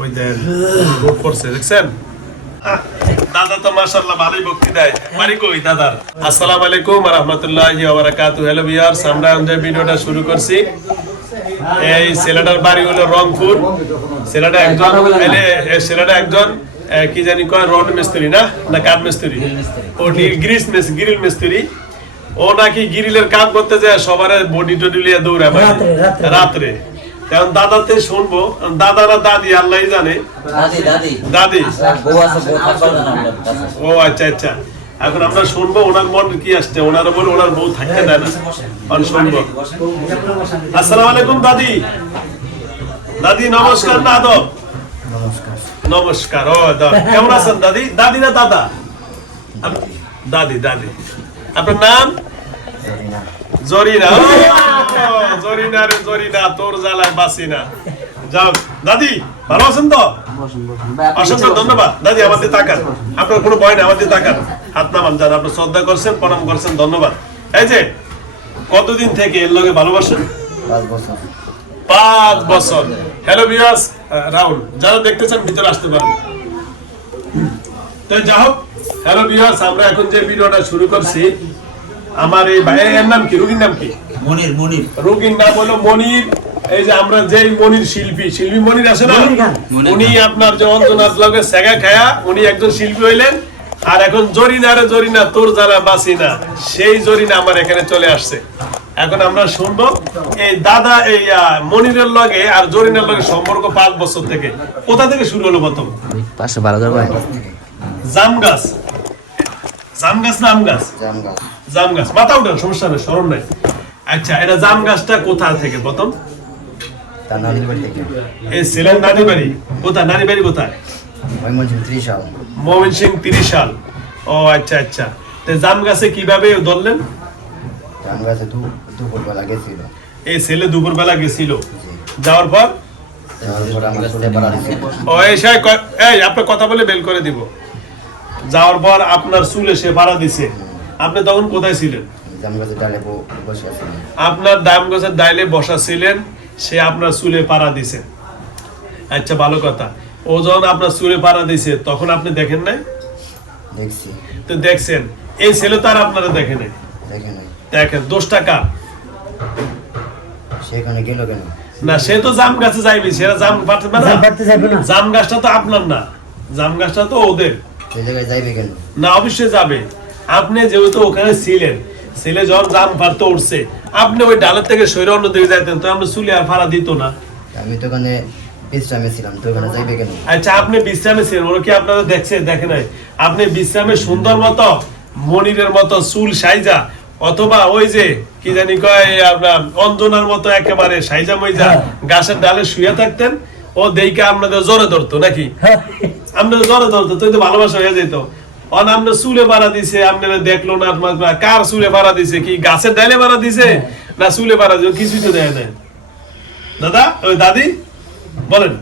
ওই দেন রোড করছে দেখছেন দাদা তো মাশাআল্লাহ ভালোই বক্তি দেয় বাড়ি কই দাদার আসসালামু আলাইকুম ওয়া রাহমাতুল্লাহি ওয়া বারাকাতুহু হ্যালো ভিউয়ার্স আমরা আমাদের ভিডিওটা শুরু করছি এই ছেলেটার বাড়ি হলো রংপুর ছেলেটা একজন কি জানি কয় রড মিস্ত্রি না কাঠ মিস্ত্রি ও গ্রিল মিস্ত্রি ও নাকি গ্রিলের কাজ করতে যায় সবার বডি টডি লিয়ে দৌড়ায় রাত্রে এখন দাদাতে শুনবো দাদা না দাদি আল্লাহই জানে দাদি ও আচ্ছা আচ্ছা এখন আমরা শুনবো ওনার মন কি আসছে ওনারা বলে ওনার বউ থাকতে দেয় না শুনবো আসসালামু আলাইকুম দাদি দাদি নমস্কার না আদব নমস্কার ও কেমন আছেন দাদি দাদি না দাদা দাদি দাদি আপনার নাম জরিনা জরিনা রে জরিনা তোর জ্বালায় বাসি না যাও দাদি ভালো আছেন তো অসংখ্য ধন্যবাদ দাদি আমাদের তাকান আপনার কোনো ভয় নেই আমাদের তাকান হাত নামান যান আপনি শ্রদ্ধা করছেন প্রণাম করছেন ধন্যবাদ এই যে কতদিন থেকে এর লগে ভালোবাসেন 5 বছর হ্যালো ভিউয়ার্স রাহুল যারা দেখতেছেন ভিতরে আসতে পারেন তো যাই হোক হ্যালো ভিউয়ার্স আমরা এখন যে ভিডিওটা শুরু করছি আমার এই ভাইয়ের নাম কি রোগীর নাম কি মনির রোগীর নাম হলো মনির এই যে আমরা যেই মনির শিল্পী মনির আছে না উনি আপনার যে অঞ্জনার লগে সেগা খায়া উনি একজন শিল্পী হইলেন আর এখন জরিনা তোর যারা বাসি না সেই জরিনা আমার এখানে চলে আসছে এখন আমরা শুনবো এই দাদা এই মনিরের লগে আর জরিনার লগে সম্পর্ক 5 বছর থেকে কোথা থেকে শুরু হলো প্রথম পাশে বারাদার ভাই জাম গাছ না আম গাছ জাম গাছ মাথা উঠান সমস্যা নেই স্মরণ নাই আচ্ছা এটা জাম গাছটা কোথা থেকে প্রথম তার নানির বাড়ি থেকে এই ছেলের নানি বাড়ি কোথায় নানি বাড়ি কোথায় ময়মনসিংহ 30 সাল ও আচ্ছা আচ্ছা তো জাম গাছে কিভাবে ধরলেন জাম গাছে দুপুরবেলা গেছিল এই ছেলে দুপুরবেলা গেছিল যাওয়ার পর আমার চুলে পাড়া দিছিল ও এই আপনি কথা বলে বেল করে দিব যাওয়ার পর আপনার চুলে সে পাড়া দিছে আপনি তখন কোথায় ছিলেন জাম গাছের ডালে বসে আছিলাম আপনার জাম গাছের ডালে বসা ছিলেন সে আপনার চুলে পাড়া দিছে আচ্ছা ভালো কথা ও যখন আপনার চুলে পাড়া দিছে তখন আপনি দেখেন নাই দেখছি তো দেখছেন এই ছেলে তার আপনারা দেখে নাই দেখেন দোষটা কার সেখানে গেল কেন না সে তো জাম গাছে যাইবে সেটা জাম পারতে পারে না জাম গাছটা তো আপনার না জাম গাছটা তো ওদের সেই জায়গায় যাইবে কেন না অবশ্যই যাবে আপনি যেহেতু ওখানে ছিলেন ছেলে যখন জাম পারতে উঠছে আপনি ওই ডালের থেকে সৈরা অন্য দিকে যাইতেন তো আমরা চুলে আর ফাড়া দিত না আমি তো ওখানে বিশ্রামে ছিলাম তো ওখানে যাইবে কেন আচ্ছা আপনি বিশ্রামে ছিলেন ওরা কি আপনারা দেখে নাই আপনি বিশ্রামে সুন্দর মতো মনিরের মতো চুল সাইজা অথবা ওই যে কি জানি কয় আপনার অঞ্জনার মতো একেবারে সাইজা মইজা গাছের ডালে শুয়ে থাকতেন ও দেইকে আপনাদের জোরে ধরতো নাকি আপনাদের জোরে ধরতো তো ভালোবাসা হয়ে যেত আপনার চুলে পাড়া দিছে আপনারা দেখলো না কার চুলে পাড়া দিছে কি গাছের ডালে পাড়া দিছে না চুলে পাড়া দিছে কিছুই তো দেয় নাই দাদা ওই দাদি বলেন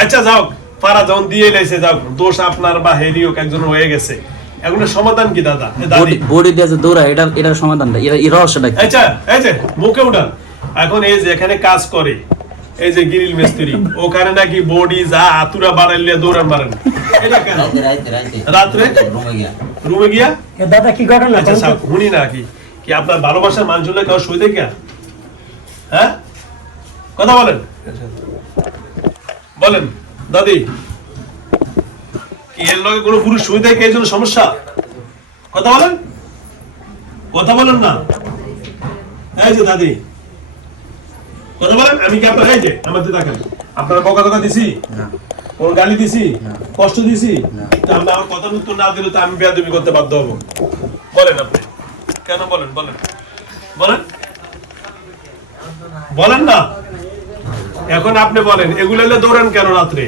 আচ্ছা যাও পাড়া যখন দিয়ে লাইছে যাও দোষ আপনার বা হেরিও একজন হয়ে গেছে এখন সমাধান কি দাদা বডি দিয়ে যে দৌড়া এটার সমাধানটা এই রহস্যটা আচ্ছা এই যে মুখে উঠান এখন এই যে এখানে কাজ করে এই যে গ্রিল মিস্ত্রি ওখানে নাকি বডি যা আতুরা বাড়াইলে দৌড়ান মারেন এটা কেন রাত্রে রুমে গিয়া দাদা কি ঘটনা আচ্ছা শুনি না কি আপনার ভালোবাসার মানুষ হলে কেউ শুই দেখে হ্যাঁ কথা বলেন দাদি কি এর লগে কোনো পুরুষ শুই দেখে এই জন্য সমস্যা কথা বলেন না এই যে দাদি কথা বলেন আমি কি আপনার এই যে আমাদের দেখেন আপনার বকা দিছি না কোন গালি দিছি কষ্ট দিছি না তো আপনি আমার কথার উত্তর না দিলে তো আমি বেয়াদবি করতে বাধ্য হব বলেন আপনি কেন বলেন না এখন আপনি বলেন এগুলো দৌড়ান কেন রাত্রে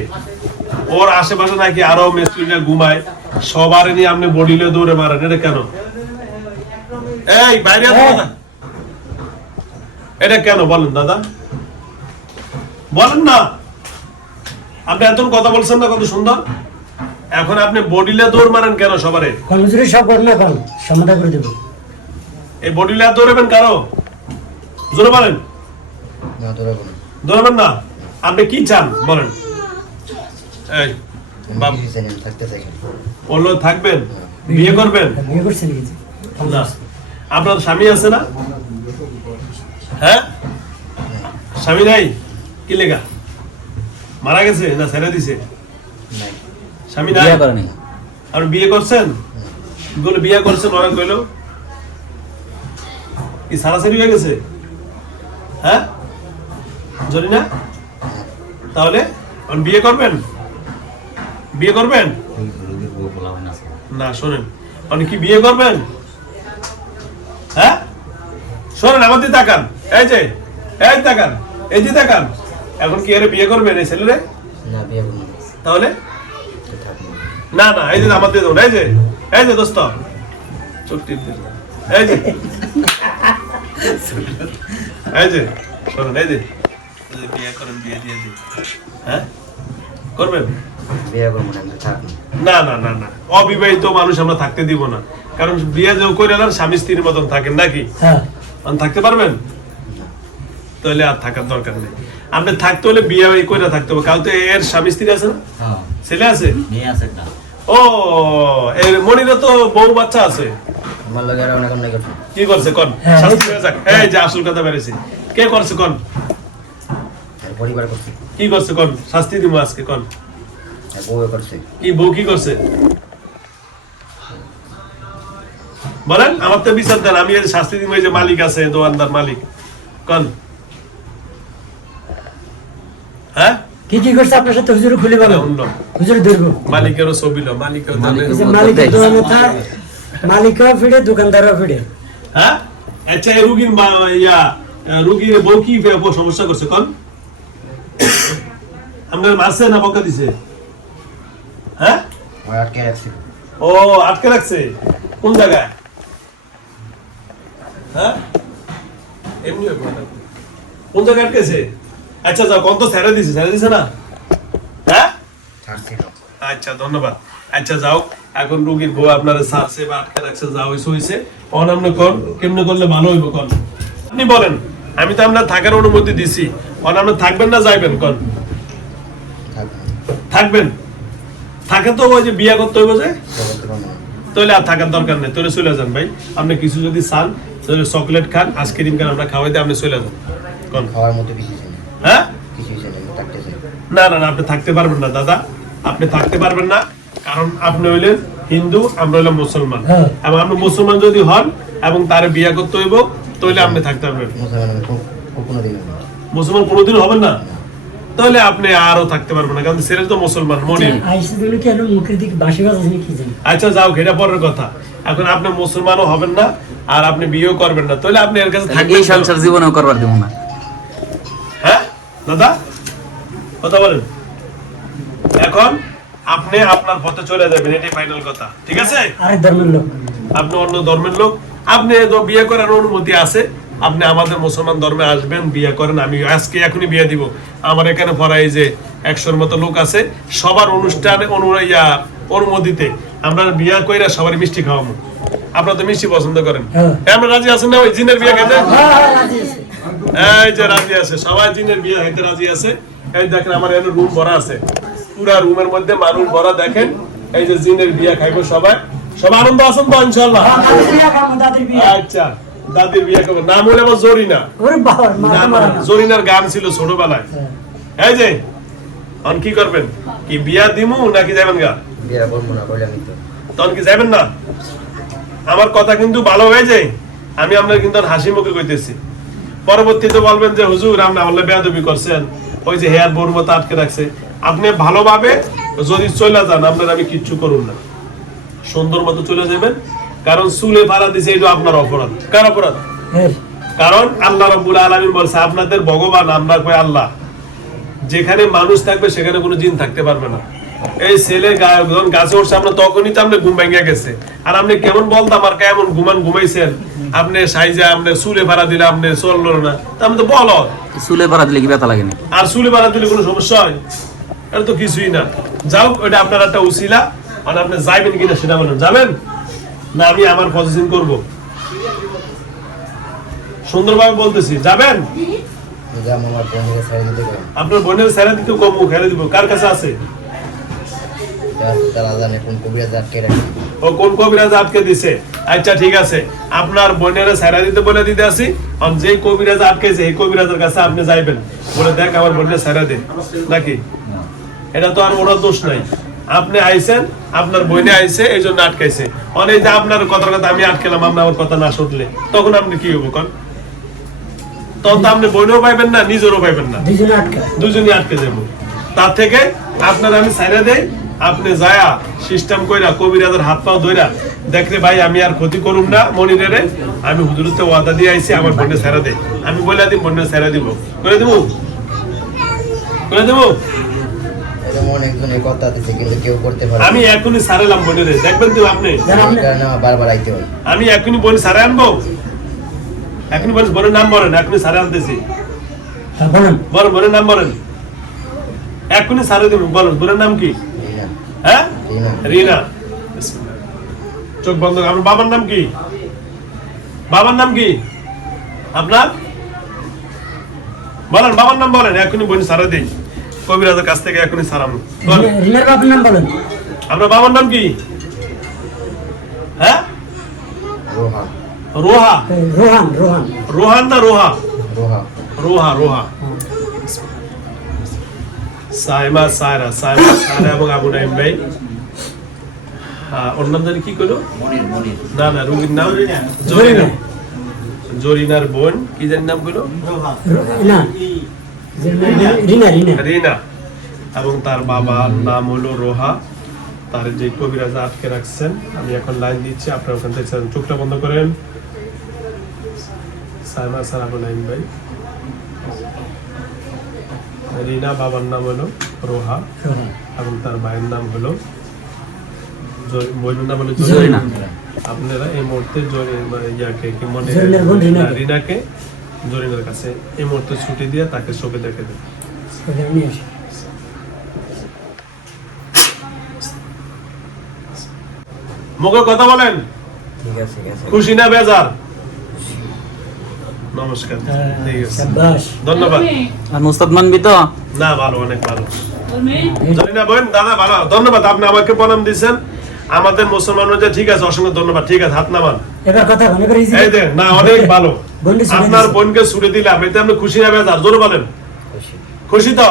ওর আশেপাশে নাকি আরো মিস্ত্রিরা ঘুমায় সবার নিয়ে আপনি বডিলে দৌড়ে মারেন এটা কেন এই বাইরে এটা কেন বলেন দাদা বলেন না আপনি এত কথা বলছেন না কত সুন্দর এখন আপনি বডিলে দৌড় মারেন কেন সবারে সব ঘটনা কোন সমাধান করে দেব এই বডিলে দৌড়াবেন কারো জোরে বলেন না দৌড়াবো না দৌড়াবেন না আপনি কি চান বলেন এই বাপ কিছু জানেন থাকতে চাই বললো থাকবেন, বিয়ে করবেন? বিয়ে করছেন কিছু না। আপনার স্বামী আছে না? হ্যাঁ, স্বামী নাই? কি লেগা মারা গেছে না ছেড়ে দিছে? নাই স্বামী নাই? বিয়ে করেনি। আপনি বিয়ে করছেন? বলে বিয়ে করছেন, ওরা কইলো কি সারাসারি হয়ে গেছে? হ্যাঁ, জানি না। তাহলে আপনি বিয়ে করবেন? বিয়ে করবেন না? শোনেন, আপনি কি বিয়ে করবেন? হ্যাঁ, শোনেন, আমার দিকে তাকান, এই যে, এই তাকান, এই যে তাকান। এখন কি এর বিয়ে করবেন এই ছেলেরে? না বিয়ে করব না তাহলে থাকবো না না, এই যে আমার দিয়ে দেবো, এই যে, এই যে দোস্ত, চোখ টিপ দিন, এই যে, এই যে, শোনেন, এই যে, যদি বিয়ে করেন বিয়ে দিয়ে দিন। হ্যাঁ, করবেন? বিয়ে করব না আমি থাকবো না না না না, অবিবাহিত মানুষ আমরা থাকতে দিব না, কারণ বিয়ে যে করে এলেন স্বামী স্ত্রীর মতন থাকেন নাকি? হ্যাঁ আপনি থাকতে পারবেন? তাহলে আর থাকার দরকার নেই। আপনি থাকতে হলে বিয়ে করে থাকতে হবে। কাল তো এর স্বামী স্ত্রী আছে না? হ্যাঁ ছেলে আছে? মেয়ে আছে একটা ও, এর মনিরও তো বউ বাচ্চা আছে। আমার লগে আর অনেক অন্যায় করছে কি করছে কোন? হ্যাঁ, শাস্তি হয়ে যাক। এই যে আসল কথা বেরিয়েছে, কে করছে কোন? আর পরিবার করছে কি করছে কোন? শাস্তি দিব আজকে কোন? আর বউও করছে কি বউ কি করছে বলেন? আমার তো বিচার দেন, আমি এর শাস্তি দিব। এই যে মালিক আছে, দোকানদার মালিক, কোন? হ্যাঁ, কি কি করছে আপনার সাথে হুজুর খুলে বলো। অন্য হুজুর ধরবো। মালিকেরও ছবি লো, মালিকের এই যে মালিকের দোকানে থাক, মালিকও ফিরে দোকানদারও ফিরে। হ্যাঁ, আচ্ছা, এই রুগীর রুগীর বউ কি সমস্যা করছে কোন? আপনার মারছে না বকা দিছে? হ্যাঁ, আর আটকে রাখছে ও আটকে রাখছে কোন জায়গায়? হ্যাঁ, এমনি কোন জায়গায় আটকেছে? আচ্ছা যাও, কোন তো ছেড়ে দিছে না? হ্যাঁ, ছাড়ছে আচ্ছা ধন্যবাদ। আচ্ছা যাও, এখন রুগীর বউ আপনারা সারছে বা আটকে রাখছে, যা হইছে হইছে। অনান্য কোন কেমনে করলে ভালো হইব কোন? আপনি বলেন, আমি তো আপনার থাকার অনুমতি দিছি, অনান্য থাকবেন না যাইবেন কোন? থাকবো থাকবেন। থাকেন তো, ওই যে বিয়া করতে হইব যে, করতে পারবো না তাহলে আর থাকার দরকার নেই, তাহলে চলে যান ভাই। আপনি কিছু যদি চান তাহলে চকলেট খান, আইসক্রিম খান, আমরা খাওয়াই দিয়ে আপনি চলে যান কোন? খাওয়ার মতো কিছু চাই না হ্যাঁ, কিছুই চাই না আমি থাকতে চাই না না না, আপনি থাকতে পারবেন না দাদা, আপনি থাকতে পারবেন না। কারণ আপনি হইলেন হিন্দু, আমরা হইলাম মুসলমান। হ্যাঁ। এবং আপনি মুসলমান যদি হন এবং তারে বিয়া করতে হইব, তাহলে আপনি থাকতে পারবেন। মুসলমান আমি কোনো দিন হবে না মুসলমান কোনোদিন হবেন না, তাহলে আপনি আরো থাকতে পারবেন না, কারণ ছেলে তো মুসলমান মনে। আইসি দিলে কেন মুখের দিকে বাসি বাজাচ্ছে কি জানি। আচ্ছা যাও, এটা পরের কথা। এখন আপনি মুসলমানও হবেন না আর আপনি বিয়েও করবেন না, তাহলে আপনি এর কাছে থাকবেন এই কেন? সংসার জীবনেও করবার দেবো না। হ্যাঁ দাদা, কথা বলেন। এখন আপনি আপনার পথে চলে যাবেন, এটাই ফাইনাল কথা, ঠিক আছে? আরেক ধর্মের লোক। আপনি অন্য ধর্মের লোক, আপনি তো বিয়ে করার অনুমতি আছে, আপনি আমাদের মুসলমান ধর্মে আসবেন, বিয়ে করেন। আমি আজকে এখনই বিয়ে দিব। আমার এখানে পড়াই যে 100-র মতো লোক আছে, সবার অনুষ্ঠানে অনুমতিতে আমরা বিয়ে কইরা সবারই মিষ্টি খাওয়াবো। আপনারা তো মিষ্টি পছন্দ করেন, হ্যাঁ। আমরা রাজি আছেন না ওই জিনের বিয়ে খেতে? হ্যাঁ, হ্যাঁ, রাজি আছে। এই যে রাজি আছে, সবাই জিনের বিয়ে খেতে রাজি আছে। এই দেখেন, আমার এখানে রুম ভরা আছে, পুরা রুমের মধ্যে মানুষ ভরা। দেখেন, এই যে জিনের বিয়ে খাইবো সবাই। সবাই আনন্দ আছেন তো ইনশাআল্লাহ? দাদির বিয়ে খাবো, দাদির বিয়ে। আচ্ছা, দাদির বিয়ে খাবো। নাম হলে আমার জরিনা। ওরে বাবার মাথা না, মারা। জরিনার গান ছিল ছোটবেলায়। হ্যাঁ। এই যে এখন কি করবেন? কি বিয়া দিমু নাকি যাবেন গা? বিয়ে করবো না করলে আমি তো তখন কি যাবেন না? আমার কথা কিন্তু ভালো হয়ে যায়, আমি আপনার কিন্তু আর হাসি মুখে কইতেছি। পরবর্তীতে বলবেন যে হুজুর আপনি আমলে বেয়াদবি করছেন, ওই যে হেয়ার বোর মতো আটকে রাখছে। আপনি ভালোভাবে যদি চলে যান, আপনার আমি কিচ্ছু করুন না, সুন্দর মতো চলে যাবেন। কারণ চুলে ফাড়া দিছে, এই তো আপনার অপরাধ। কার অপরাধ? হ্যাঁ। কারণ আল্লাহ রাব্বুল আলামিন বলছে আপনাদের ভগবান আমরা কই আল্লাহ, যেখানে মানুষ থাকবে সেখানে কোনো জিন থাকতে পারবে না। এই ছেলে যখন গাছে উঠছে, আমরা তখনই তো আপনি ঘুম ভেঙে গেছে। আর আপনি কেমন বলতাম আর কেমন ঘুমাইছেন? আপনি সাইজে আপনি চুলে ভাড়া দিলে আপনি চললো না, তা আমি তো বলো। চুলে পাড়া দিলে কি ব্যথা লাগে না? আর চুলে ভাড়া দিলে কোনো সমস্যা হয়? এটা তো কিছুই না। যাও, ওইটা আপনার একটা উসিলা। আর আপনি যাইবেন কিনা সেটা বলেন, যাবেন না আমি আমার পজিশন করব? সুন্দরভাবে বলতেছি, যাবেন? যদি আমার বোনকে ছেড়ে দিতে পারেন আপনার বোনের ছেড়ে দিতে কম খেলে দিব। কার কাছে আছে? তারা জানে কোন কবিরাজ আটকে রাখে। ও কোন কবিরাজ আটকে দিছে। আচ্ছা ঠিক আছে, আপনার বোনের সাইরা দিতে বলে দিতে আসি। আর যেই কবিরাজ আটকেছে এই কবিরাজের কাছে আপনি যাইবেন, বলে দেখ আমার বোনের সাইরা দে, নাকি? এটা তো আর ওনার দোষ নাই। আপনি আইছেন, আপনার বোনে আইছে, এই জন্য আটকাইছে। অনেক যে আপনার কথার কথা আমি আটকেলাম, আপনি আমার কথা না শুনলে, তখন আপনি কি হবো কন? তখন তো আপনি বোনেও পাইবেন না, নিজেরও পাইবেন না, দুজনে আটকা দুজনই আটকে যাবো। তার থেকে আপনার আমি সাইরা দেই, আপনি যায়া সিস্টেম কইরা কবিরাজের হাত পাও ধইরা দেখলে ভাই আমি আর ক্ষতি করুম না মনিরের, আমি হুজুরতে ওয়াদা দিয়ে আইছি আমার বোনে সাইরা দে, আমি বলে দিই বোনে সাইরা দিব, করে দেবো, করে দেবো। এমন একজন এই কথা দিচ্ছে কিন্তু কেউ করতে পারে আমি এখনই সারালাম বোনেরে, দেখবেন তো আপনি। না, বারবার আইতে হয়। আমি এখনই বোন সারা আনবো, এখনই বোন বোনের নাম বলেন, এখনই সারা আনতেছি। বলেন বলেন বোনের নাম বলেন, এখনই সারা দেবো। বলেন বোনের নাম কি? রিনা, হ্যাঁ, রিনা, রিনা। চোখ বন্ধ। আপনার বাবার নাম কি? বাবার নাম কি আপনার? বলেন বাবার নাম বলেন, এখনই বোন সারা দেই কবিরাজের কাছ থেকে, এখনই সারাম। বলেন রিনার বাবার নাম বলেন। আপনার বাবার নাম কি? হ্যাঁ, রোহা, রোহা। রোহান রোহান রোহান না রোহা? রোহা, রোহা, রোহা। সাইমা, সায়রা, সাইমা, সায়রা এবং আবু নাইম ভাই। ওর নাম জানি কি করলো? না না, রুগীর নাম জরিনা। জরিনার বোন কি জানি নাম করলো? না রিনা রিনা রিনা। এবং তার বাবার নাম হলো রোহা। তার যে কবিরাজ আটকে রাখছেন, আমি এখন লাইন দিচ্ছি, আপনার ওখান থেকে চোখটা বন্ধ করেন। সাইমা, সারা, আবু নাইম ভাই। রিনা বাবার নাম হলো রোহা এবং তার ভাইয়ের নাম হলো বোনের নাম হলো জরিনা। আপনারা এই মুহূর্তে ইয়াকে কি মনে জরিনার বোন রিনাকে। রিনাকে জরিনার কাছে এই মুহূর্তে ছুটি দিয়ে তাকে চোখে দেখে দেন। নিয়ে আসি। মুখে কথা বলেন, ঠিক আছে, ঠিক আছে। খুশি না বেজার? নমস্কার, ঠিক আছে, শাবাশ। ধন্যবাদ। আর মুস্তাদ মানবি তো? না, ভালো, অনেক ভালো। জরিনা বোন, দাদা ভালো, ধন্যবাদ। আপনি আমাকে প্রণাম দিয়েছেন, আমাদের মুসলমান অনুযায়ী ঠিক আছে, অসংখ্য ধন্যবাদ। ঠিক আছে, হাত নামান। এবার কথা মনে করি এই দেখ না, অনেক ভালো। বোনকে ছুটি আপনার দিয়েছে। বোনকে ছুটি দিলাম, এতে আপনি খুশি না বেজার? জোরে বলেন, খুশি। খুশি তো?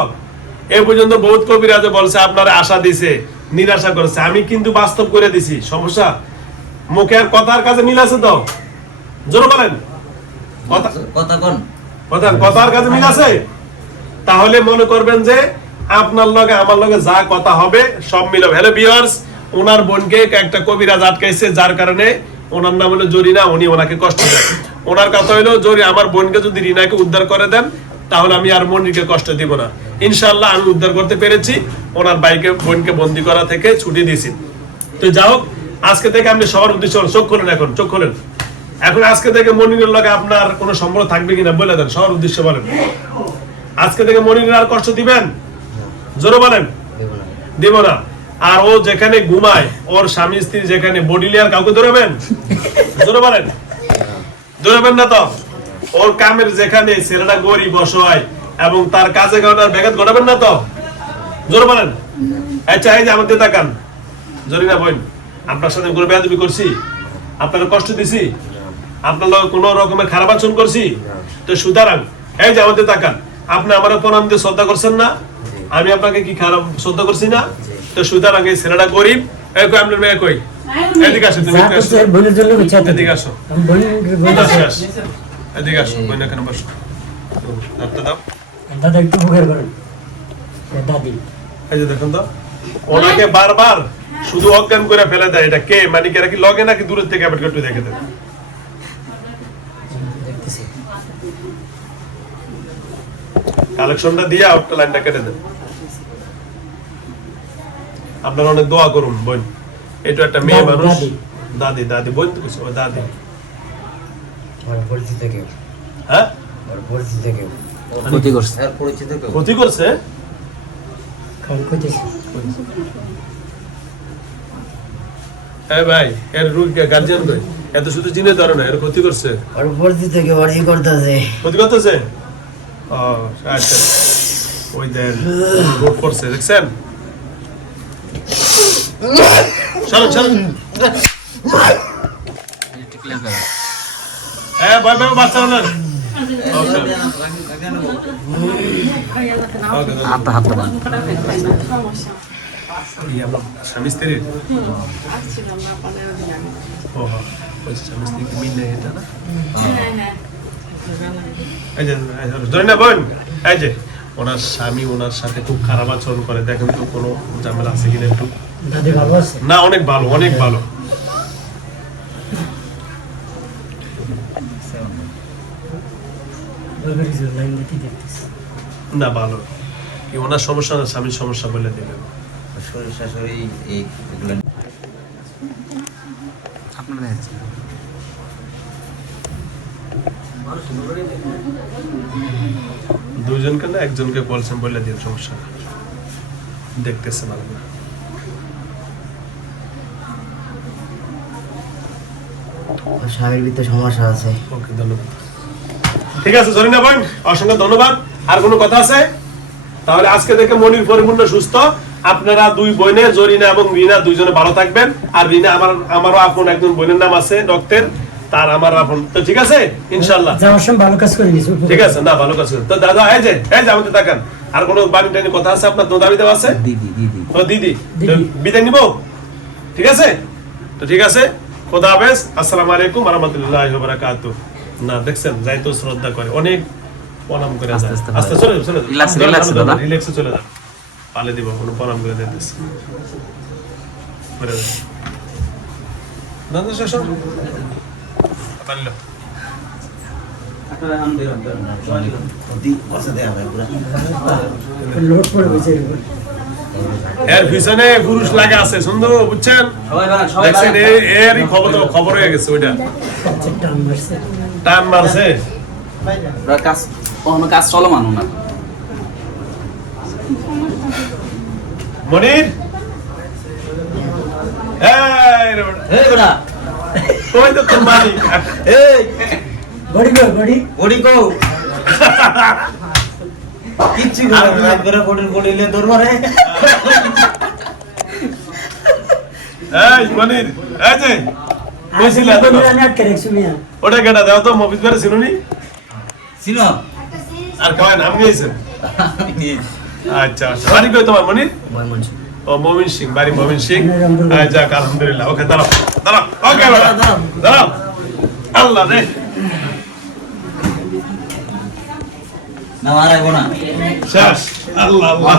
এ পর্যন্ত বহুত কবিরাজে বলছে, আপনারা আশা দিছে, নিরাশা করেছে, আমি কিন্তু বাস্তব করে দিছি। সমস্যা মুখে আর কথার কাছে মিল আছে তো? জোরে বলেন, কথার কাছে মিল আছে? তাহলে মনে করবেন যে আপনার লগে আমার লগে যা কথা হবে সব মিল হবে। হ্যালো ভিউয়ার্স, ওনার বোনকে একটা কবিরাজ আটকাইছে, যার কারণে ওনার নাম হলো জরিনা, উনি ওনাকে কষ্ট দেন। ওনার কথা হলো, জরি আমার বোনকে যদি রিনাকে উদ্ধার করে দেন তাহলে আমি আর মনিরকে কষ্ট দিব না। ইনশাআল্লাহ আমি উদ্ধার করতে পেরেছি, ওনার বাইকে বোনকে বন্দি করা থেকে ছুটি দিয়েছি। তো যাও, আজকে থেকে আপনি সবার উদ্দেশ্য চোখ খোলেন, এখন চোখ খোলেন। এখন আজকে থেকে মনিরের লগে আপনার কোনো সম্পর্ক থাকবে কিনা বলে দেন, সবার উদ্দেশ্যে বলেন। আজকে থেকে মনিরের আর কষ্ট দিবেন? জোরে বলেন, দেব না। দিব না। আর ও যেখানে ঘুমায়, ওর স্বামী স্ত্রী যেখানে, বডিলি আর কাউকে ধরবেন? জোরে বলেন, ধরবেন না তো? ওর কামের যেখানে ছেলেটা গরিব অসহায় এবং তার কাজে কারণে ব্যাঘাত ঘটাবেন না তো? জোরে বলেন। আচ্ছা, এই যে আমাদের তাকান, জরিনা বোন, আপনার সাথে কোনো বেয়াদবি করছি? আপনাকে কষ্ট দিছি? আপনার লগে কোনো রকমের খারাপ আচরণ করছি? তো সুতরাং এই যে আমাদের তাকান, আপনি আমার প্রণাম দিয়ে শ্রদ্ধা করছেন না? আমি আপনাকে কি খারাপ শ্রদ্ধা করছি না? তো সুতরাং এই ছেলেটা গরিব। এই কই আপনার মেয়ে কই? এদিকে আসো, তুমি যা করছে বোনের জন্য করছে এত। এদিকে আসো, বোনের এদিকে আসো, বোন এখানে বসো, হাতটা দাও। দাদা একটু বুকের করেন। দাদি এই যে দেখুন তো, ওনাকে বারবার শুধু অজ্ঞান করে ফেলে দেয়। এটা কে? মানে কি এরা কি লগে নাকি দূরের থেকে আবার একটু দেখে দেন? দেখতেছি। কালেকশনটা দিয়ে আউটটা লাইনটা কেটে দেন। আপনারা অনেক দোয়া করুন বোন, এটা একটা মেয়ে মানুষ। দাদি, দাদি বোন তো কিছু, দাদি। আমার পরিচিত কেউ, হ্যাঁ, আমার পরিচিত কেউ, ক্ষতি করছে। আর পরিচিত কেউ। ক্ষতি করছে? খান কইতেছি। হ্যাঁ ভাই, এর গার্জিয়ান কই? এত শুধু চিনে ধরে না, এর ক্ষতি করছে। আর পরিচিত কেউ অর্জি করতেছে। ক্ষতি করতেছে? ও আচ্ছা, ওই দেন রোড করছে, দেখছেন? চলো চলো হ্যাঁ ভয় পাবে বাচ্চা না হাতটা হাতটা বান স্বামী স্ত্রী ও ওই স্বামী স্ত্রী কি মিল নেই এটা না এই যে ধরে না বোন এই যে ওনার স্বামী ওনার সাথে খুব খারাপ আচরণ করে দেখেন তো কোনো ঝামেলা আছে কিনা একটু দাদি ভালো আছে না অনেক ভালো অনেক ভালো লাইন দেখি দেখতেছি না ভালো কি ওনার সমস্যা না স্বামীর সমস্যা বলে দিলেন শরীর শাশুড়ি এগুলো আপনারা দেখছেন দুইজনকে না একজনকে বলছেন বলে দিন সমস্যা না দেখতেছে ভালো না স্বামীর ভিতরে সমস্যা আছে। ওকে ধন্যবাদ ঠিক আছে জরিনা বোন অসংখ্য ধন্যবাদ আর কোনো কথা আছে তাহলে আজকে থেকে মনির পরিপূর্ণ সুস্থ আপনারা দুই বোনে জরিনা এবং রিনা দুইজনে ভালো থাকবেন আর রিনা আমারও আপন একজন বোনের নাম আছে ডক্টর তার আমার আপন তো ঠিক আছে ইনশাআল্লাহ যাওয়ার সময় ভালো কাজ করে নিয়েছি ঠিক আছে না ভালো কাজ করেন। তো দাদা এই যে আমাদের তাকান আর কোনো বাণী টানি কথা আছে আপনার দাবি দেওয়া আছে দিদি দিদি ও দিদি তো বিদায় নিব ঠিক আছে তো ঠিক আছে খোদা হাফেজ আসসালামু আলাইকুম ওয়া রাহমাতুল্লাহি ওয়া বারাকাতুহু না দেখছেন যাই তো শ্রদ্ধা করে অনেক প্রণাম করে আস্তে যায় আস্তে আস্তে চলে যাও, চলে যাও। Relax, relax দাদা। রিল্যাক্সে চলে যাও পালে দিব কোনো প্রণাম করে দিতেছে করে দাও দাদা শেষ পারলো লোড পড়ে গেছে এরকম এর পিছনে পুরুষ লাগা আছে সুন্দর বুঝছেন সবাই বানান সবাই দেখছেন বানান এরই খবর হয়ে গেছে ওইটা টান মারছে টান মারছে ওরা কাজ কোনো কাজ চলমান না মনির এই রে বেটা। এই বেটা ওই তো তোর মালিক এই বডি গো বডি বডি কো কিচ্ছু করে না একবারে বডিলে দৌড় মারে এই মনির এই যে কইছিলা তো আমি আটকে রাখছি মিয়া ওটা কেটা দাও তো মফিজ ভাই চিনুনি সিনো আর খাওয়াই নাম নিয়েছেন আচ্ছা আচ্ছা বাড়ি কই তোমার মনির ও মমিন সিং বাড়ি মমিন সিং যাক আলহামদুলিল্লাহ ওকে দাঁড়াও দাঁড়াও ওকে বেটা দাঁড়াও আল্লাহ রে না মারাইবো না শেষ আল্লাহ আল্লাহ